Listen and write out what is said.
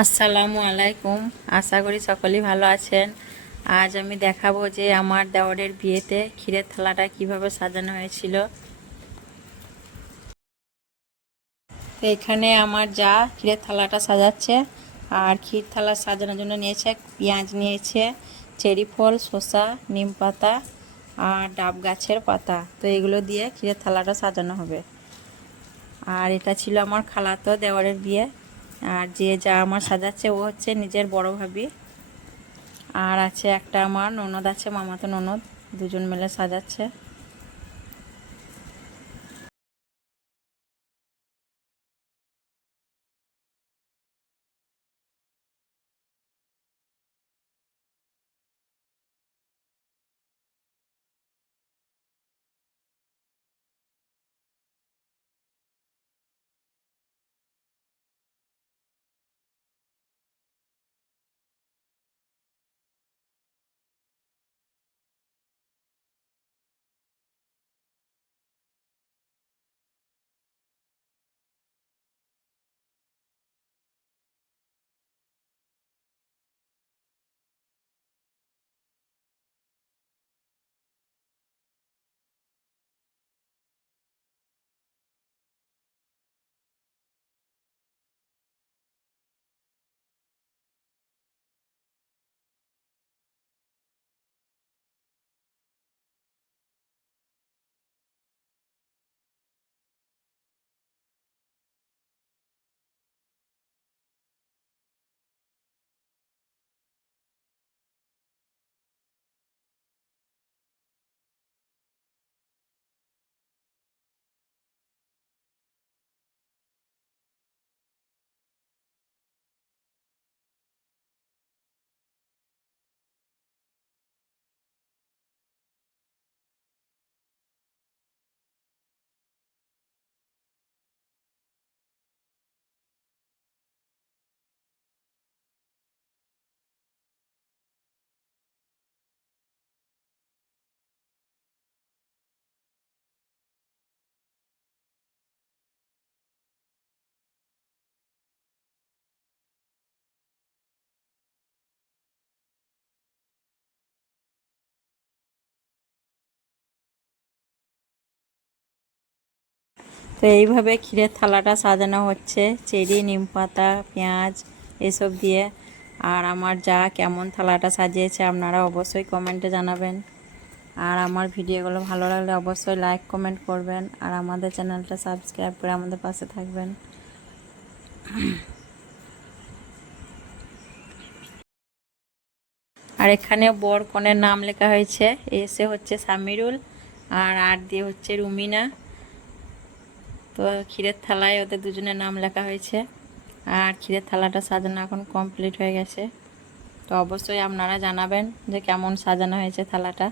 আসসালামু আলাইকুম। আশা করি সকলেই ভালো আছেন। আজ আমি দেখাবো যে আমার দেওরের বিয়েতে ক্ষীরের থালাটা কিভাবে সাজানো হয়েছিল। তো এখানে আমার যা ক্ষীরের থালাটা সাজাচ্ছে, আর ক্ষীর থালা সাজানোর জন্য নিয়েছে পেঁয়াজ, নিয়েছে চেরি ফল, শসা, নিম পাতা আর ডাব গাছের পাতা। তো এগুলো দিয়ে ক্ষীরের থালাটা সাজানো হবে। আর এটা ছিল আমার খালাতো দেওরের বিয়ে। আর যে যা আমার সাজাচ্ছে ও হচ্ছে নিজের বড় ভাবি। আর আছে একটা আমার ননদ আছে, মামাতো ননদ, দুজন মিলে সাজাচ্ছে। তো এইভাবে ক্ষীরের থালাটা সাজানো হচ্ছে চেরি, নিম পাতা, পেঁয়াজ এসব দিয়ে। আর আমার যা কেমন থালাটা সাজিয়েছে আপনারা অবশ্যই কমেন্টে জানাবেন। আর আমার ভিডিওগুলো ভালো লাগলে অবশ্যই লাইক কমেন্ট করবেন, আর আমাদের চ্যানেলটা সাবস্ক্রাইব করে আমাদের পাশে থাকবেন। আর এখানে বর কনের নাম লেখা হয়েছে। এসে হচ্ছে সামিরুল, আর আর দিয়ে হচ্ছে রুমিনা। তো ক্ষীরের থালায় ওদের দুজনের নাম লেখা হয়েছে। আর ক্ষীরের থালাটা সাজানো এখন কমপ্লিট হয়ে গেছে। তো অবশ্যই আপনারা জানাবেন যে কেমন সাজানো হয়েছে থালাটা।